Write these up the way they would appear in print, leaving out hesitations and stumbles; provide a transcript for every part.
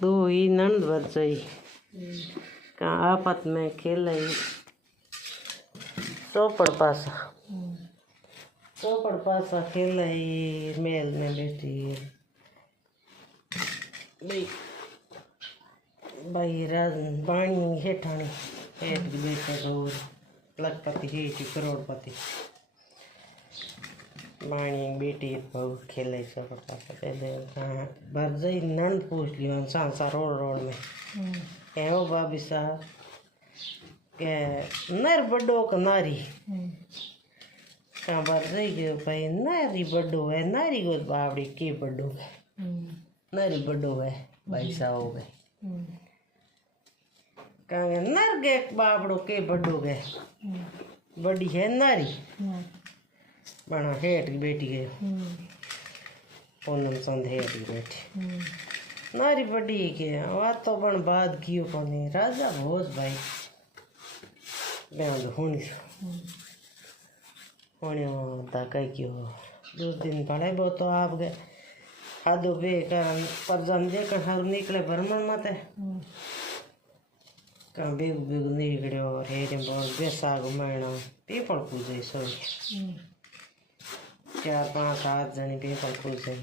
दो ही नंद बरसई का आपत में खेलई चौपड़ पासा खेलई मेल में बैठी भाई राज बाणी हेठाणी हेठ बैठे गौर लखपति हेठ करोड़पति बाणी बेटी बहु खेले चौपड़ पासा पहले भर जई नंद पूछ लियो सांसा रोड में एहो भाभी साहब के नर बड़ो का नारी कहाँ बार रही गयो भाई नारी बड़ो है नारी को बावड़ी के बड़ो है नारी बड़ो है भाई साहब हो गए कहाँ नर गे बावड़ो के बड़ो गए बड़ी है नारी बना हेठ की बेटी गयो पूनम संध हेठ की बेटी नारी बड़ी के वह तो बन बात कियो कोनी राजा भोज भाई मैं होनी कई क्यों दो दिन पड़े वो तो आप गए खादो बे कर पर जन दे कर हर निकले भ्रमण मत है कहाँ बेग बेग निकले और हेरे बहुत बेसाग महीना पीपल पूजे सो 4-5-8 जनी पीपल पूजे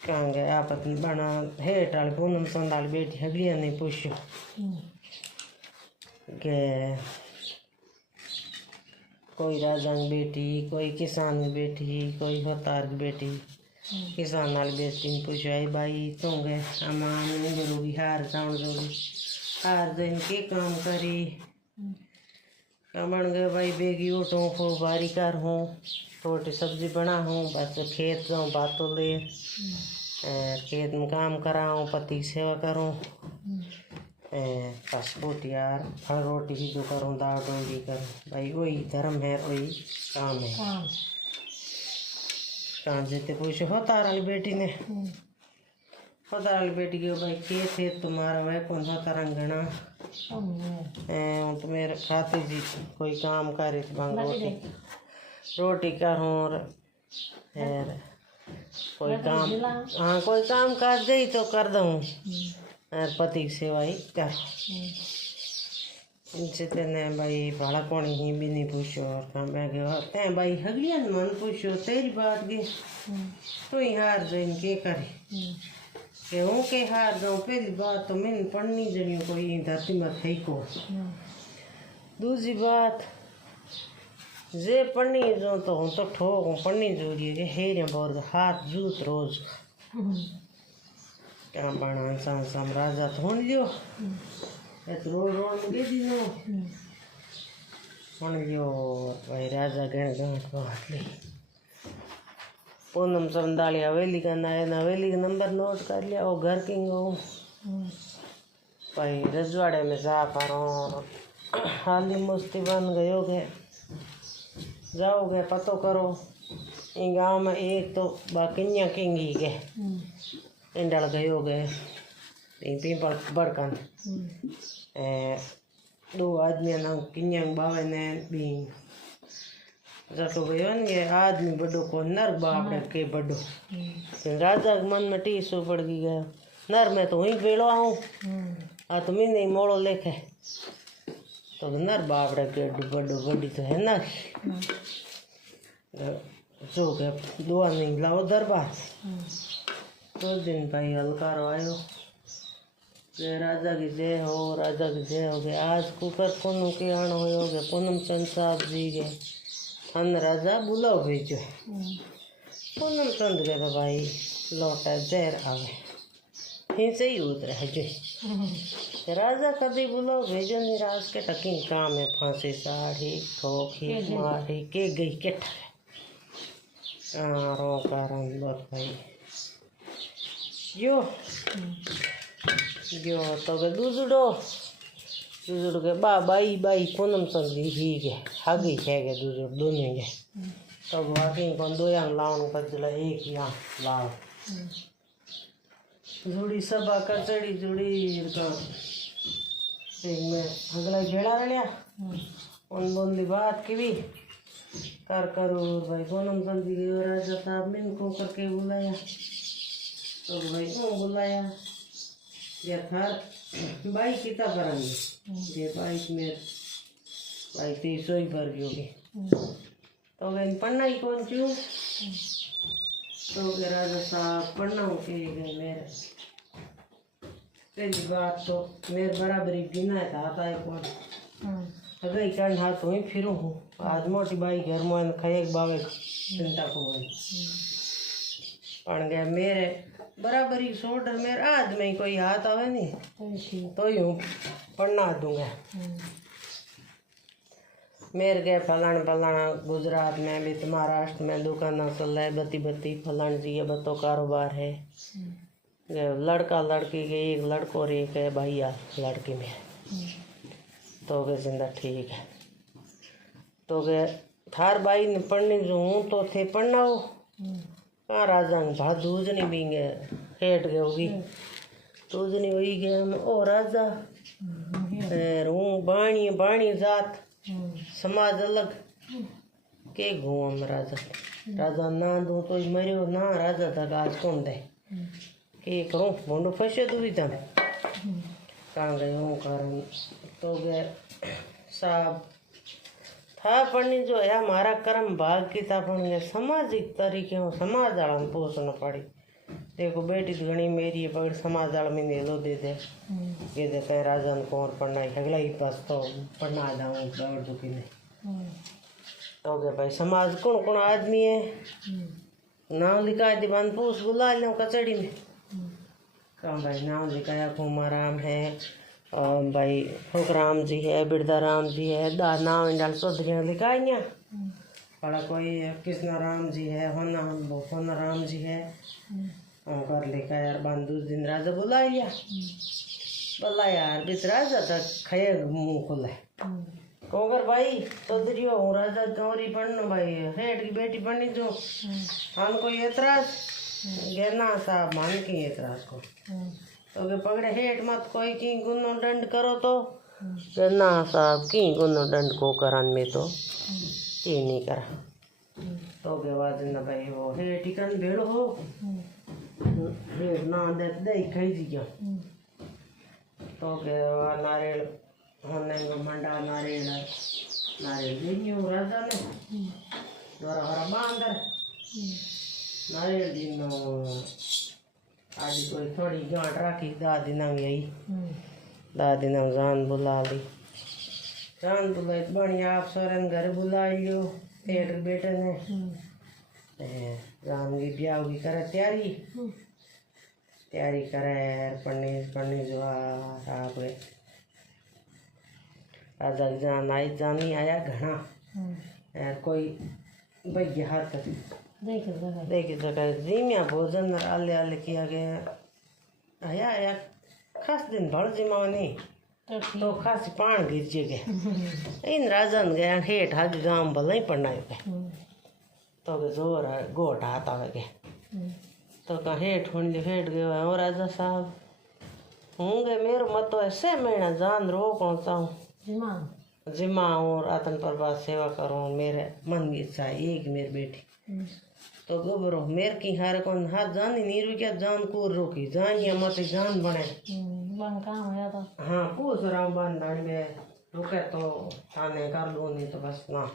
कहाँ गए आप बना हेठ वाली पूनम संदाल बेटी हगलिया नहीं पूछो के कोई राजा की बेटी कोई किसान की बेटी कोई होतार की बेटी किसान वाली बेटी ने पूछो आई भाई तू गए अम्मा नहीं बोलोगी हार जाऊँ जोगी हार जैन के काम करी बन गए भाई बेगी उठूँ खूब बारी कर हूँ रोटी सब्जी बना हूँ बस खेत जाऊँ बातों ले खेत में काम कराऊँ पति की सेवा करूँ पासपोर्ट यार फल रोटी भी जो करूँ दाल रोटी करूँ भाई वही धर्म है वही काम है कहाँ जेते पूछो होता वाली बेटी ने होता वाली बेटी के भाई खेत है तुम्हारा वह कौन होता रंगना तो मेरे खाती जी कोई काम करे रोटी रोटी करूँ और कोई काम हाँ कोई काम कर दे तो कर दूँ और पति की सेवा ही कर इनसे तेने भाई भाड़ा कौन ही भी नहीं पूछो और कहाँ मैं गया ते भाई हगलिया मन पूछो तेरी बात की तो ही हार जाए इनके करे के हूँ के हार जाऊँ पहली बात तो मैंने पढ़नी जनियो कोई धरती में थी को दूसरी बात जे पढ़नी जो तो हूँ तो ठोक हूँ पढ़नी जरूरी है कि हेरे बोर हाथ जूत रोज क्या बना इंसान राजा तो होने दियो तो रोड में दे दी होने दियो भाई राजा गए गांठ बांट ली पूनम संदाली हवेली का हवेली का नंबर नोट कर लिया वो घर किंग हो भाई रजवाड़े में जा पा रहा हूँ हाली मुस्ती बन गयोगे जाओगे पतो करो इन गांव में एक तो बाकिन्या किंगी के इंडल गयो गए पीपल बड़कन दो आदमी ना किन्या बावे ने भी जटो गयो ने आदमी बड़ो को नर बाप के बड़ो राजा के मन में टीसो पड़ गया नर में तो वहीं बेड़ो आऊँ आ तो मैं नहीं मोड़ो लेके तो नर बाप के बड़ो बड़ी तो है ना जो के दुआ नहीं लाओ दरबार दो दिन भाई हल्कारो आयो राजा की जय हो गए आज कुकर कोनू के आण हो गए पूनम चंद साहब जी गए हम राजा बुलाओ भेजो पूनम चंद गए भाई लौटा जहर आवे फिर से ही उतरे है जो राजा कभी बुलाओ भेजो नहीं राज के टकी काम है फांसी साड़ी ठोकी मारी के गई के रो कारण भाई यो तो के दूसरो के बाई पूनम चंद ही के हागी है के दूसरो दोनों के तो बाकी कौन दो यहाँ लावन बदला एक यहाँ लाव जुड़ी सभा कचड़ी जुड़ी का एक में अगला भेड़ा रहा उन बोली बात की भी कर करो भाई पूनम चंद राजा साहब ने इनको करके बुलाया तो भाई वो बुलाया ये थार बाई किता करेंगे ये बाइक में बाई 300 ही भर गई तो गई पन्ना ही कौन चू तो राजा साहब पन्ना के गए मेरे पहली बात तो मेरे बराबरी गिना था आता है कौन अगर इकान हाथ हुई फिर हूँ आज मोटी बाई घर में खाए बावे चिंता को हुई पड़ गया मेरे बराबरी शोल्डर मेरे आज में कोई हाथ आवे नहीं तो यूँ पढ़ना दूंगा मेरे गए फलाना फलाना गुजरात में भी महाराष्ट्र में दुकान चल रहा है बत्ती बत्ती फलान जी ये बतो कारोबार है लड़का लड़की के एक लड़को और एक है भैया लड़की में तो गए जिंदा ठीक है तो गए थार बाई ने पढ़ने जो हूँ तो थे पढ़ना हो कहाँ राजा भा दूज नहीं बींगे हेट गए होगी दूज नहीं हुई गए ओ राजा हूँ बाणी बाणी जात समाज अलग के घूम राजा राजा ना दूँ तो मरियो ना राजा तक आज कौन दे के करूँ मुंडो फंसे तू भी तब कहाँ गए हूँ कारण तो गए साहब था पढ़नी जो है हमारा कर्म भाग की था पढ़ने सामाजिक तरीके में समाज आड़ा में पोसना पड़ी देखो बेटी तो घनी मेरी है बगड़ समाज आड़ा में लो दे दे ये देते हैं राजा ने कौन पढ़ना है अगला ही पास तो पढ़ना आ जाऊँ बगड़ दुखी नहीं तो क्या भाई समाज कौन कौन आदमी है नाम लिखा दीवान पूछ बुला लो कचड़ी में कहाँ भाई नाम लिखाया कुमाराम है और भाई फुकराम जी है बिरदा राम जी है नाम इंडाल चौधरी लिखाइया बड़ा कोई कृष्णा राम जी है होना राम जी है कर लिखा यार बंदूक दिन राजा बुला लिया बोला यार बीच राजा तक खाए मुँह खुला कोगर भाई चौधरी हूँ राजा गौरी पढ़ना भाई हेठ की बेटी पढ़नी जो हम कोई एतराज गहना साहब मान की एतराज को तो के पकड़े हेठ मत कोई की गुनो दंड करो तो गहना साहब की गुनो दंड को करान में तो ये नहीं करा तो के बाद ना भाई वो हेठ टिकन भेड़ो हो हेठ ना दे खाई दिया तो के नारियल होने में मंडा नारियल नारियल राजा ने द्वारा हरा बांधर नारियल दिन आज कोई थोड़ी गांठ राखी दादी नाम यही दादी नाम जान बुला ली जान बुलाई बढ़िया आप सोरन घर बुला लियो एक बेटे ने जान की ब्याह की करे तैयारी करे पढ़ने जो आप राजा की जान आई जानी आया घना यार कोई भैया हाथ देखी जगह जिम्या भोजन आले आले किया गया आया खास दिन भर जिमा नहीं तो खास पान गिर गए इन राजा ने गया हेठ हाथ गांव भले ही पढ़ना तो जोर गोट हाथ आ गए तो कहा हेठ गए और राजा साहब होंगे मेरे मत तो ऐसे महीना जान रो कौन सा हूँ जिमा और आतन प्रभात सेवा करो मेरे मन की इच्छा है एक मेरी बेटी तो गोबरो मेर की हार कौन हाथ जान ही नहीं रुकिया जान को रोकी जान या मत जान बने बन काम होया तो हाँ पूछ रहा हूँ बन दान में रुके तो थाने कर लो नहीं तो बस ना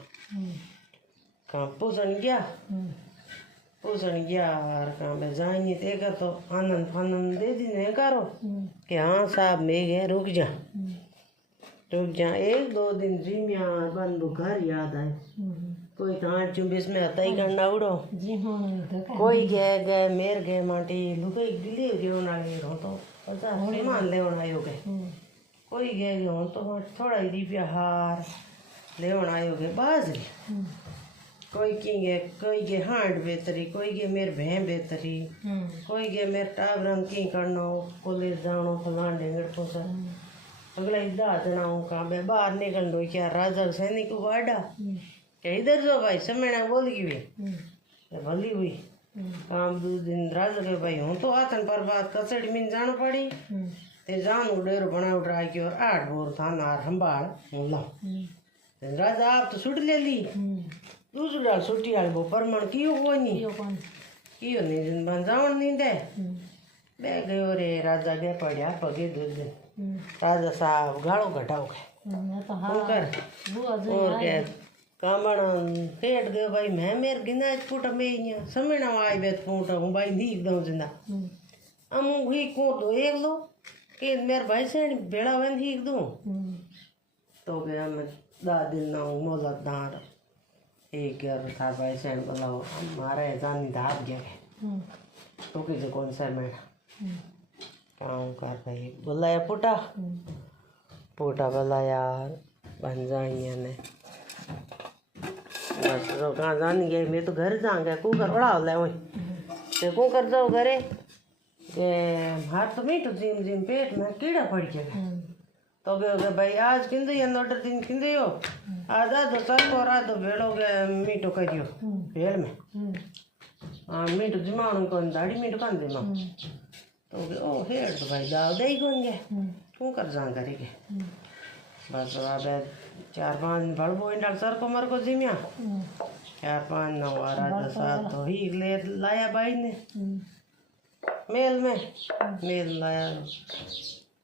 कहाँ पूछन गया यार कहाँ पे जाएंगे देगा तो आनंद फानंद दे दी नहीं करो कि हाँ साहब मैं गए रुक जा एक दो दिन जिम्या बंदू घर याद आए कोई कहाँ चुम्बिस में आता ही करना उड़ो कोई गए मेर गए माटी लुके गिले गए ना हो तो पता मान ले आयो गए कोई गए हो तो थोड़ा ही रुपया हार ले आयो गए बाजरी कोई के हांड बेतरी कोई के मेर भैं बेतरी कोई के मेर टाबरन की करनो कॉलेज जानो फलान ढेंगड़ पोसा अगला इधर जनाऊँ कहाँ बे बाहर निकल दो क्या राजा सैनिक को बाड़ा क्या इधर जो भाई समय बोल की भी भली हुई काम दो दिन राजा के भाई हूँ तो आतन पर बात कचड़ी में जाना पड़ी ते जान उड़ेर बना उड़ा की और 8 बोर था नार संभाल मुला राजा आप तो छुट ले ली दूसरी डाल छुट्टी आल वो परमण कियो कोई नहीं कियो नहीं दिन बन जावन नहीं दे बे गयो रे राजा के पड़ा पगे दूध राजा साहब गाड़ो घटाओ कर और क्या कामण हेठ गयो भाई मैं मेर गिना फूट में समेना आई बेत फूट हूँ भाई नीक दऊँ जिंदा हम हुई को तो एक लो कि मेरे भाई से बेड़ा वन ही दूँ तो गया मैं 10 दिन ना मोलत दार एक यार था भाई से बोलाओ हमारा जानी धाप गया तो किसी कौन सा मैं काम कर भाई बुलाया पोटा पोटा बुलाया बन जाएंगे ने बस तो कहाँ जान गए मैं तो घर जाऊँगा कुकर बड़ा ले वही तो कुकर जाओ घरे के हाथ तो मीठो जिम जिम पेट में कीड़ा पड़ गया तो गए भाई आज किंदु ये नोटर दिन किंदु यो आधा तो सर को रात तो भेड़ो गए मीठो करियो भेड़ में हाँ मीठो जिमाऊं कौन दाढ़ी मीठो कौन जिमा तो गए ओ हेड़ तो भाई दाल दे ही कौन गए कुकर जा करेंगे बस अब 4-5 बड़बो इंडल सर को मर को जिम्या 4-5 नौ राजा साथ तो ही ले लाया भाई ने मेल में लाया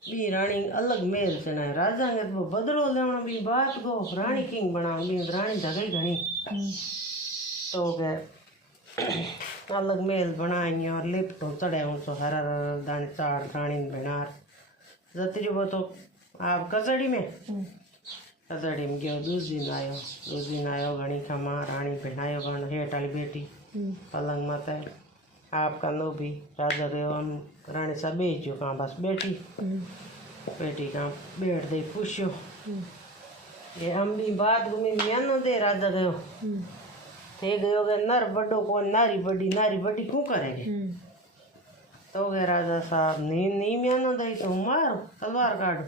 बी रानी अलग मेल से ना राजा ने तो बदलो लेना बी बात को रानी किंग बना बी रानी जगह घनी तो गए अलग मेल बनाई और लिप तो चढ़े हूँ तो हरा दाने चार रानी बनार जती वो तो आप कचड़ी में गयो 2 दिन आयो घनी खमा रानी पहनायो बन हेठ वाली बेटी पलंग मत आपका नो भी राजा गयो हम रानी सा बेचो कहाँ बस बेटी का बैठ दे पूछो ये हम भी बात घूमी मियानो दे राजा गयो थे गयो गए नर बड़ो कौन नारी बड़ी क्यों करेंगे तो गए राजा साहब नी मियानो दे तो मारो तलवार काटो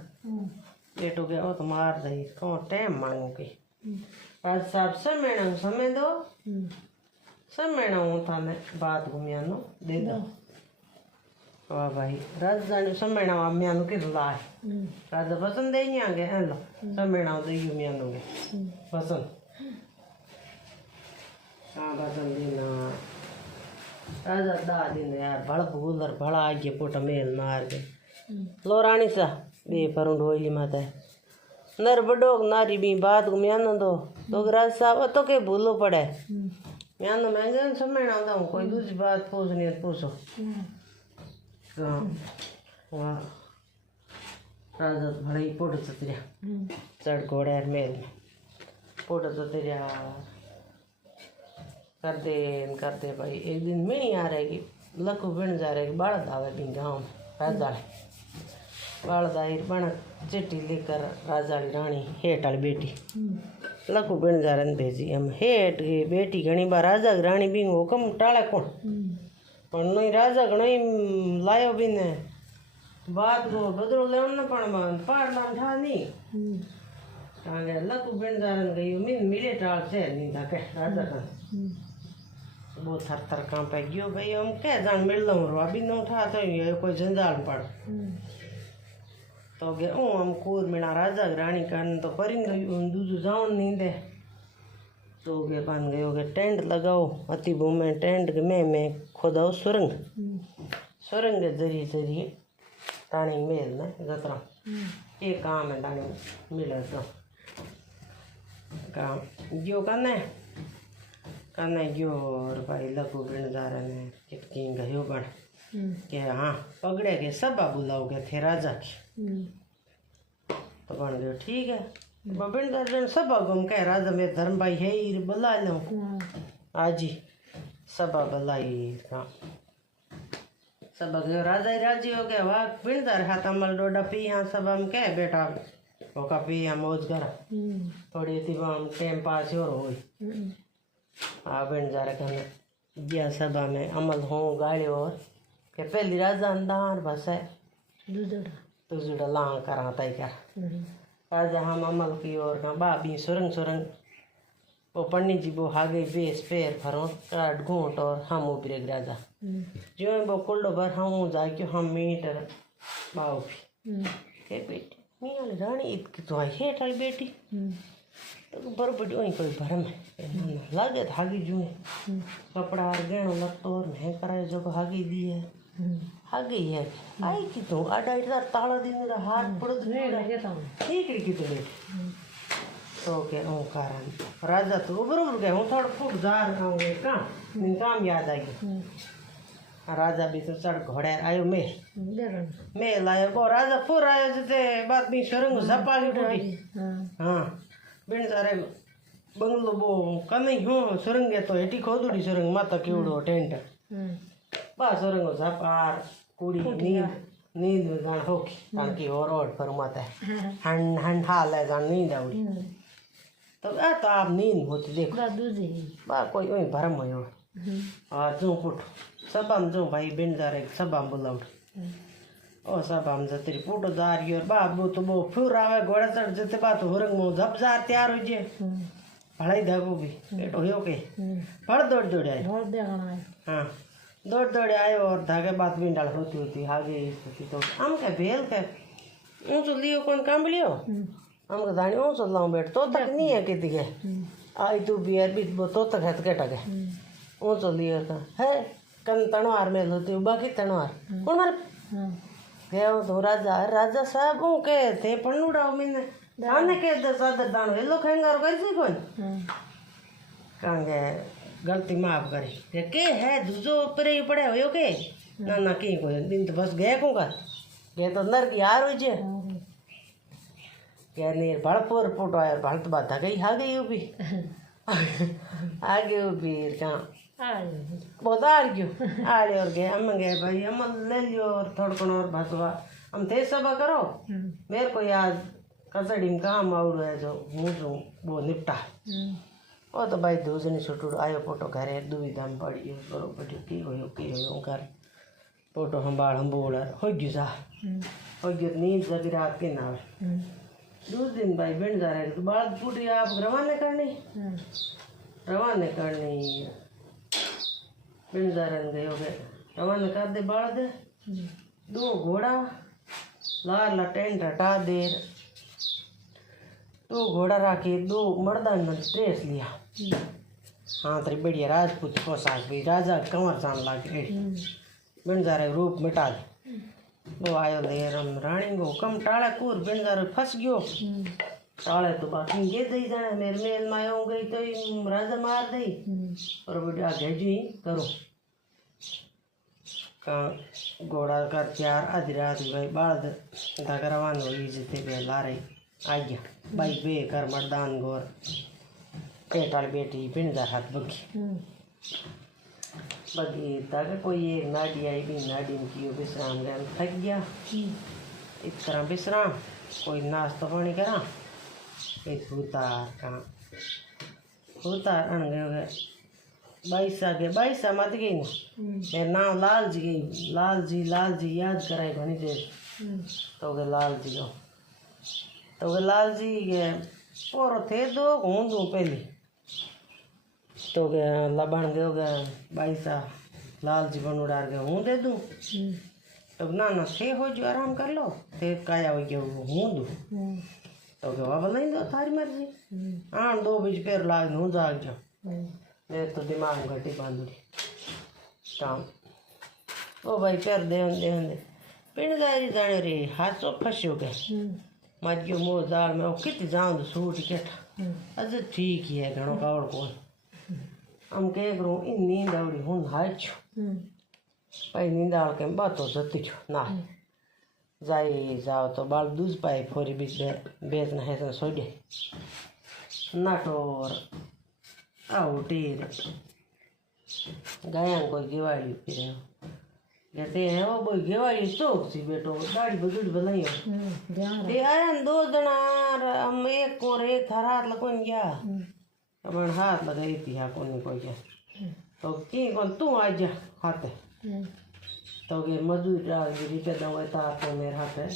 बेटो गया तो मार दे कौन टाइम मांगो के राजा साहब समय दो समय था मैं बात घूमियानो दे दो वाह भाई राजा ने समय म्यानो के लाए राजा पसंद दे नहीं आ गए हेलो समय दे म्यानो के पसंद हाँ पसंद देना राजा 10 दिन यार बड़ भूलर बड़ा आगे पोटा मेल मार गए लो रानी सा बे परुंड होली माता नर बड़ो नारी भी बात म्यानो दो तो राजा साहब तो के भूलो पड़े म्यानो मैं समय हूँ कोई दूसरी बात पूछनी है पूछो वाह राजा बड़ा ही फोटो चतरिया चढ़ घोड़े मेल में फोटो चतरिया करते भाई एक दिन में नहीं आ रहेगी लकू बन जा रहेगी बाढ़ आवे भी गाँव में राजा बाढ़ दाहिर बन चिट्ठी लेकर राजा रानी हेठ वाली बेटी लकू बन जा रहे भेजी हम हेठ बेटी घनी बार राजा रानी भी हुक्म टाड़ा कौन पर नहीं राजा घणो लायो भी ने बात को बदलो ले न पण पार नाम था नहीं आगे लकू बन जा रहे गई मीन मिले टाल से नहीं था के राजा का वो थर काम पे गयो भाई हम क्या जान मिल लो रो अभी न उठा तो ये कोई जंजाल पड़ तो गए हम कूर मिला राजा रानी करन तो परिंद दूध जाऊन नहीं दे तो गए बन गए हो गए टेंट लगाओ अति भूमि टेंट के में खोदाओ सुरंग के जरिए रानी मेल में जतरा ये काम है रानी मिले तो काम जो करने जो और भाई लकू बिन जा रहे हैं कितनी गयो बन के हाँ पगड़े के सब बुलाओगे थे राजा की तो बन गयो ठीक है बिन दर्जन सब गुम कह राजा में धर्म भाई है ही बुला लो आज ही सब बुलाई हाँ सब गयो राजा ही राजी हो गया वाह बिन दर हाथ अमल डोडा पी यहाँ सब हम कह बेटा वो का पी यहाँ मौज करा थोड़ी थी हम टाइम पास और हो हाँ बिन जा रहे कहने दिया सभा में अमल हो गाड़ी और के पहली राजा अंदार बस है दूसरा लांग करा तय कर राजा हम अमल की ओर का बाबी सुरंग वो पंडित जी वो हागे बेस पैर भरो काट घूट और हम उबरे राजा जो वो कुल्डो भर हम जाके हम मीटर बाऊ भी के बेटी मियाँ रानी इतनी तो आई हेठ वाली बेटी तो बरोबर वहीं कोई भरम है लागे हागी जुए कपड़ा और गहनो लगतो और मैं कराए जो हागी दी है ಹಾಗೆ ಆಯ್ಕಿತ್ತು ಆಟ ತಾಳದಿಂದ ಹಾಡು ಪಡೋದು ಹೀಗಿಡ್ಕಿತ್ತು ಬೇಕು ओके हूँ कारण राजा तो बरोबर गए हूँ थोड़ा फुट जार आऊँगे काम याद आई राजा भी तो चढ़ घोड़े आयो मैं लाया वो राजा पूरा आया जैसे बात भी सुरंग झपा की टूटी हाँ बिन सारे बंगलो वो कहीं हूँ सुरंग तो एटी खोदुड़ी सुरंग माता की उड़ो टेंट बा सुरंग झपार कुड़ी नींद में जान होगी ताकि और पर माता हन हाल है जान नींद आवड़ी तो आप नींद होती देखो बा कोई वही भरम हो और जो पुट सब हम जो भाई बिन जा रहे सब हम बुलाउट और सब हम जते पुटो जा रही और बाबू तो वो फिर आवे घोड़ा चढ़ जते बात होरंग मो जब जार तैयार हो जे भलाई धागो भी बेटो हो के फड़ दौड़ दौड़ आए हाँ दौड़ आए और धागे बात भी डाल होती आगे तो हम क्या भेल के ऊँचो लियो कौन काम लियो हम दानी ऊँचो लाऊं बैठ तो तक नहीं है कितनी के आई तू बियर भी तो तक है के टके ऊँचो लियो था है कन तनवार में होती बाकी तनवार कौन मार गया तो राजा साहब हूँ के थे पन्नुड़ा मैंने दाने के सादर दानो हेलो खेंगार कैसे कौन कहेंगे गलती माफ करे के है दूसरो ऊपर ही पड़े हो के ना की कोई दिन तो बस गए को का गए तो नर की हार हो जे क्या नहीं भड़पुर फोटो आया भड़ तो बात गई आ गई भी आगे भी कहाँ बहुत आ गयो आड़े और गए हम गए भाई हम ले लियो और थोड़ा और भसवा हम थे सब करो मेरे को याद कसड़ी में काम आउड़ है जो मुझे वो निपटा वो तो भाई दूसरी छुट्टू आयो फोटो घरे दुविधा में पड़ी बरोबर की हो घर फोटो हम बोल हो गयो जा हो गयो नींद जगी रात के ना दूसरे दिन भाई बिन जा रहे तो बात पूरी आप रवाना करनी बिन जा रहे गए हो गए रवाना कर दे बाढ़ दे दो घोड़ा लाल टेंट हटा दे दो घोड़ा राखी दो मर्दान ने ड्रेस लिया हाँ तेरी बढ़िया राजपूत पोशाक भी राजा कंवर जान लागे बिन जा रहे रूप मिटा दे वो आयो ले रम रानी को कम टाड़ा कूर बिन जा रहे फंस गयो टाले तो बाकी ये दई जाने मेरे मेल में आयो गई तो राजा मार दई और बेटा भेजी करो का घोड़ा कर चार आधी रात भाई बाढ़ धगरवान हो जितने पे ला रही आ गया भाई बे कर मर्दान गोर पेटाल बेटी पिंड जा हाथ बगी ताकि कोई एक नाडी आई भी नाडी में कियो विश्राम गया थक गया इस तरह विश्राम कोई नाश्ता पानी करा एक उतार कहाँ उतार अन गए बाईसा मत गई ना मेरा नाम लाल जी गई लाल जी याद कराई बनी देर तो गए लाल जी को तो गए लाल जी गए और थे दो हूँ दो पहले तो गया लबन गए हो गया बाईसा लाल जी बन उड़ा गए हूँ दे दूँ तो ना थे हो जो आराम कर लो थे काया हो गया हूँ दूँ तो क्या वापस नहीं दो थारी मर्जी हाँ 2 बजे पैर लाग हूँ जाग जाओ मेरे तो दिमाग में घटी बांधुड़ी काम ओ भाई पैर दे पिंड जारी जाने रे हाथ सो फंस हो गए मत गयो मोह जाल में कितनी जाऊँ तो सूट केठा अच्छा ठीक ही है घणो कावड़ कौन हम कह करूँ इन नींद आवड़ी हूँ हाय छो भाई नींद आड़ के बातों जती छो ना जाओ तो बाल दूध पाए फोरी बीच बेचना है तो सो जाए नाटोर आउटीर गाया कोई गेवाड़ी फिर कहते हैं वो कोई गेवाड़ी चौक सी बेटो दाढ़ी बजुड़ी बनाई दे आया 2 जना हम एक को एक थार हाथ लगन गया अब हाथ लगाई थी हाँ कौन कोई क्या तो की कौन तू आ जा हाथ तो गे मजदूर डाल गिरी पे दवा था तो मेरे हाथ है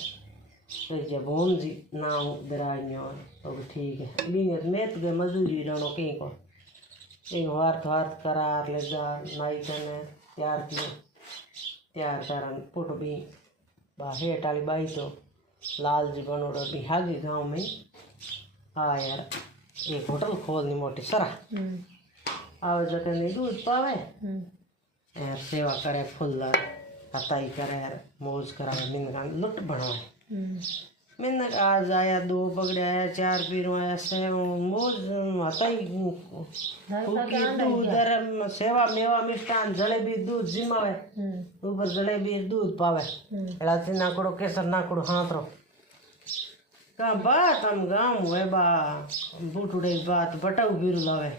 तो जब बोन जी नाव दराज में और तो ठीक है बीने में तो गे मजदूरी डालो कहीं को इन वार्थ करार ले जा नाई करने तैयार किए तैयार करन पुट भी बाहे टाली बाई तो लाल जी बनो भी हागी गाँव में हाँ यार एक होटल खोलनी मोटी सरा आवे जगह नहीं दूध पावे यार सेवा करे फुल्लर हताई करे मौज करावे मिनका लुट बनावे मिनक आज आया 2 पगड़े आया 4 पीरो आया से मौज हताई फूकी दूध दर सेवा मेवा मिष्टान जलेबी दूध जिमावे ऊपर जलेबी दूध पावे इलाची नाकड़ो केसर नाकड़ो हाथरो का बात हम गाँव हुए बा बूटुड़े बात बटाऊ गिर लावे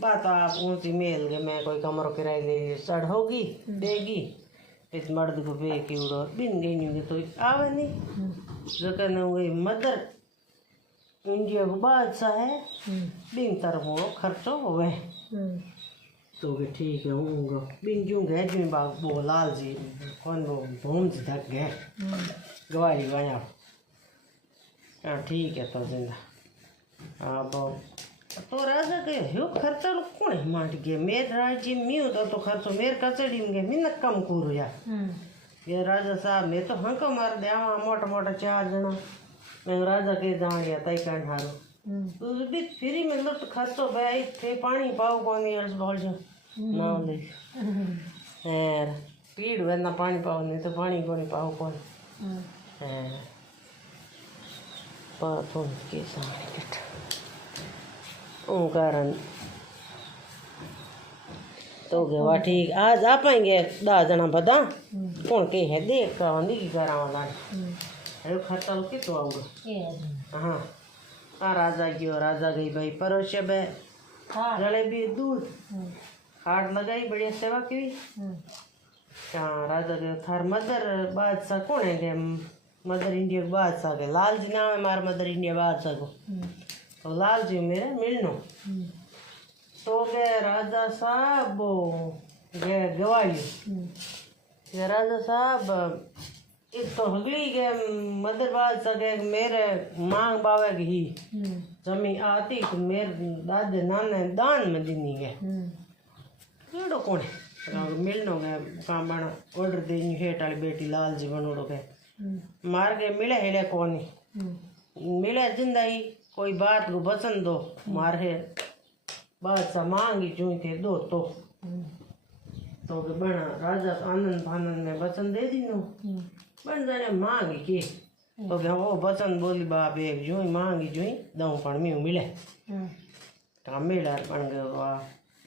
बात आप ऊँची मेल के मैं कोई कमरों किराए ले चढ़ होगी देगी इस मर्द को बे की उड़ो बिन गई नहीं तो आवे नहीं जो कहना वही मदर इंडिया को बादशाह है बिन तरफों खर्चो हुए तो भी ठीक है होगा बिन जूँ गए जिन बाग वो लाल जी कौन वो भूम से धक गए गवाही बना हाँ ठीक है तो जिंदा अब तो राजा के हो खर्चा कौन है माट गया मेरे राज्य में तो खर्चो मेरे कचड़ी में मिनक कम करो या ये राजा साहब मैं तो हंक मार दे मोटा मोटा 4 जना मैं राजा के जान गया तय कर हारो तो भी फ्री में लुट खर्चो भाई थे पानी पाओ कौन यार बोल जो ना ले यार पीड़ वरना पानी पाओ नहीं तो पानी कौन पाओ कौन पाथों के सामने कारण तो गवा ठीक आज आ पाएंगे 10 जना बदा कौन के है देख का वंदी की करा वाला है खर्चा लो के तो आऊंगा हां आ राजा गई भाई परोसे बे जलेबी दूध हाथ लगाई बढ़िया सेवा की हां राजा के थार मदर बादशाह कौन है के मदर इंडिया के बादशाह के लाल जी नाम है मार मदर इंडिया बादशाह को तो लाल जी मेरे मिलनो तो गए राजा साहब गए गवाही ये राजा साहब एक तो हगली के मदर बादशाह के मेरे मांग बावे की ही जमी आती तो मेरे दादे नाने दान में दिनी गए केड़ो कौन है मिलनो गए काम बना ऑर्डर देनी हेट वाली बेटी लाल जी बनोड़ो के मार के मिले हेले कौन मिले जिंदा ही कोई बात को बचन दो मारे बादशाह मांगी चुई थे दो तो बना राजा आनंद फानंद में बचन दे दी नो बन जाने मांगी के तो क्या वो बचन बोली बाप एक जुई मांगी जुई दऊ पण में मिले काम मिला बन गया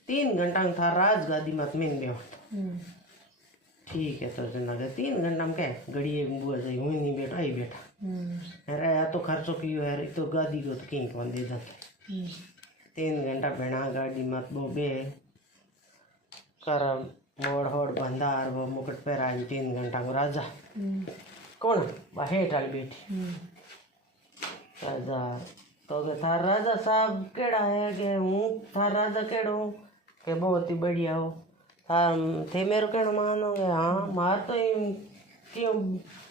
3 घंटा था राजगादी मत मिल गया ठीक है तो जना 3 घंटा में क्या घड़ी बुआ जाई हुई नहीं बेटा आई बेटा अरे या तो खर्चो कियो है तो गादी को तो कहीं कौन दे जाते 3 घंटा बेना गाड़ी मत वो बे कर मोड़ होड़ बंदार वो मुकुट पहरा 3 घंटा को राजा कौन हेठ वाली बेटी राजा तो के थार राजा साहब केड़ा है के हूँ थार राजा केड़ो के बहुत ही बढ़िया हो थे मेरे कहना मानोगे हाँ मार तो क्यों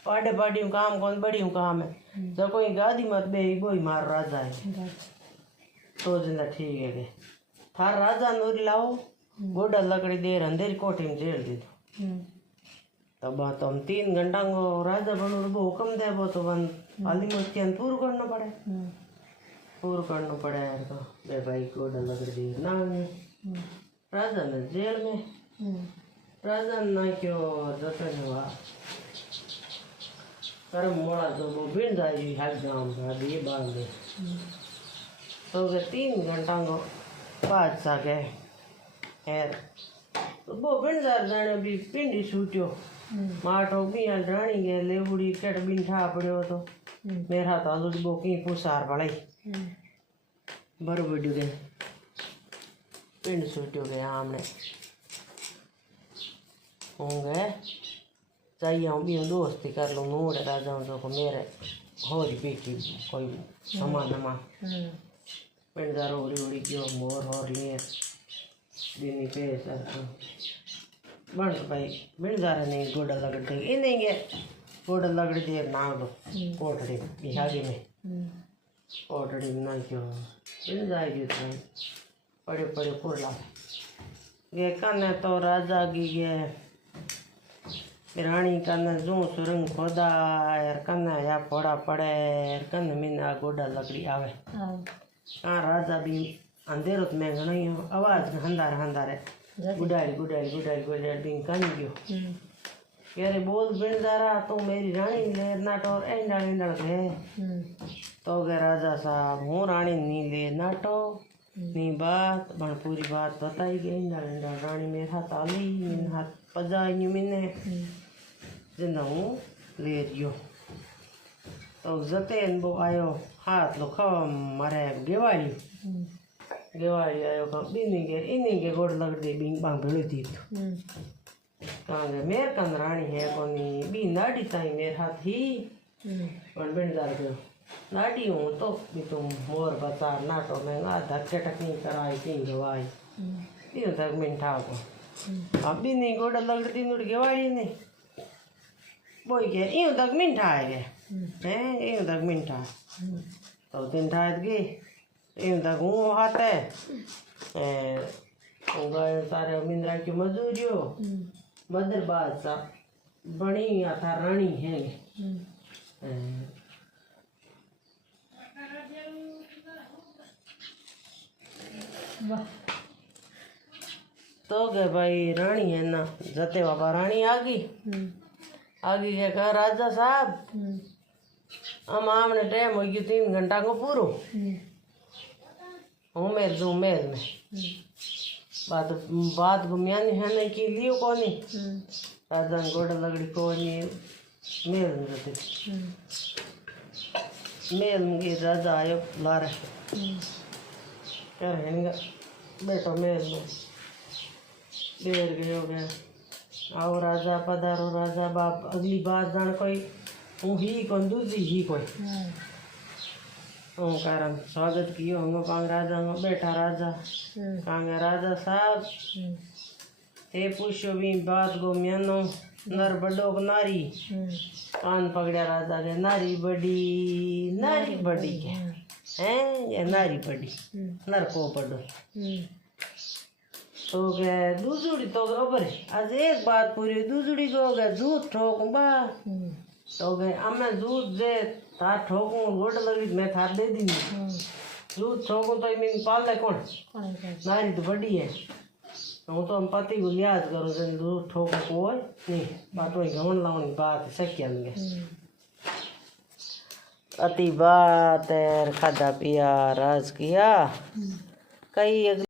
पाड़े पाड़ी काम कौन बड़ी हूँ काम है जब कोई गादी मत बे कोई मार राजा है तो जिंदा ठीक है थार राजा नूरी लाओ गोडा लकड़ी देर अंधेरी कोठी में जेल दे दो तब तो हम 3 घंटा को राजा बनो वो हुक्म दे वो तो वन आली मुस्किन पूरा करना पड़े यार तो बे भाई गोडा लकड़ी देर ना राजा ने जेल में राजा ना क्यों जतन हुआ कर्म मोड़ा जो वो बिन जाए हर गांव का ये बात है तो 3 घंटा को बाद सा गए यार तो वो बिन जाने भी पिंडी छूटियो माटो भी रानी गए लेबुड़ी कट बिन ठा पड़ो तो मेरा तो आलू वो की पुसार पड़ाई बरोबर गए पिंड छूटियो गए हमने होंगे चाहिए भी दोस्ती कर लो नोड़ राजा को मेरे होरी बेटी कोई सामान नमा पिंडदार होरी होरी क्यों मोर और ले देनी पे बन भाई पिंडदार नहीं गोड़ा लगड़ दे ये नहीं है गोड़ा लगड़ दे ना लो कोठड़ी बिहारी में कोठड़ी में ना क्यों पिंडदार की तो पड़े पड़े पुरला ये कने तो राजा की ये रानी कने जो सुरंग खोदा यार कने या फोड़ा पड़े यार कने मीना गोडा लकड़ी आवे हाँ राजा भी अंधेरो तो मैं घना ही आवाज हंदार हंदार है गुडारी गुडारी गुडारी गुडारी भी कानी गयो कह रहे बोल बिन जा रहा तो मेरी रानी ले नाटो एंडा एंडा गए तो गए राजा साहब हूँ रानी नी ले नाटो नी बात बन पूरी बात बताई गई एंडा एंडा रानी मेरे हाथ आली मेरे हाथ पजाई नी मैंने जिंदा हूँ ले रियो तो जते वो आयो हाथ लो खावा मारे गेवाड़ी गेवाड़ी आयो का इन्हीं के गोड़ लग दे बिंग बांग भेड़ी थी कहाँ गए मेरे कन रानी है कोनी बी नाडी ताई मेरे हाथ ही और बिन जा रहे नाडी हूँ तो भी तुम मोर बता नाटो में धक्के टकनी कराई तीन गवाई तीन तक मिनठा को अब भी नहीं गोड़ लग दी नुड़ गेवाड़ी ने बोई के यूं तक मिनठा है गए हैं यूं तक मिनठा तो दिन ठात गई यूं तक हूँ हाथ है सारे मिंद्रा की मजदूरियों मदर बादशाह बनी था रानी है तो गए भाई रानी है ना जते बाबा रानी आ गई क्या कहा राजा साहब हम आमने टाइम हो गया 3 घंटा को पूरो हूँ महल में बात गुमियानी है नहीं की लियो कोनी राजा गोड़ लगड़ी कोनी मेल में रहते मेल में राजा आयो ला रहे क्या रहेगा बैठो मेल में देर गए हो गया आओ राजा पधारो राजा बाप अगली बात जान कोई हूँ ही कौन दूसरी ही कोई कारण स्वागत कियो हम पांग राजा में बैठा राजा कांगे राजा साहब ते पूछो भी बात गो म्यानो नर बड़ो नारी कान पकड़िया राजा के नारी बड़ी के हैं ये नारी बड़ी नर को बड़ो तो गए दूसरी तो खबर आज एक बात पूरी दूसरी को गए झूठ ठोक बा तो गए अम्मे झूठ दे था ठोकूं गोड़ लगी मैं था दे दी झूठ ठोकूं तो मैं पाल ले कौन नारी तो बड़ी है हूँ तो हम पति को लिहाज करो जन झूठ ठोकूं कोई नहीं बात वही घमंड लाउनी बात सकिया लगे अति बात है खादा पिया राज किया कई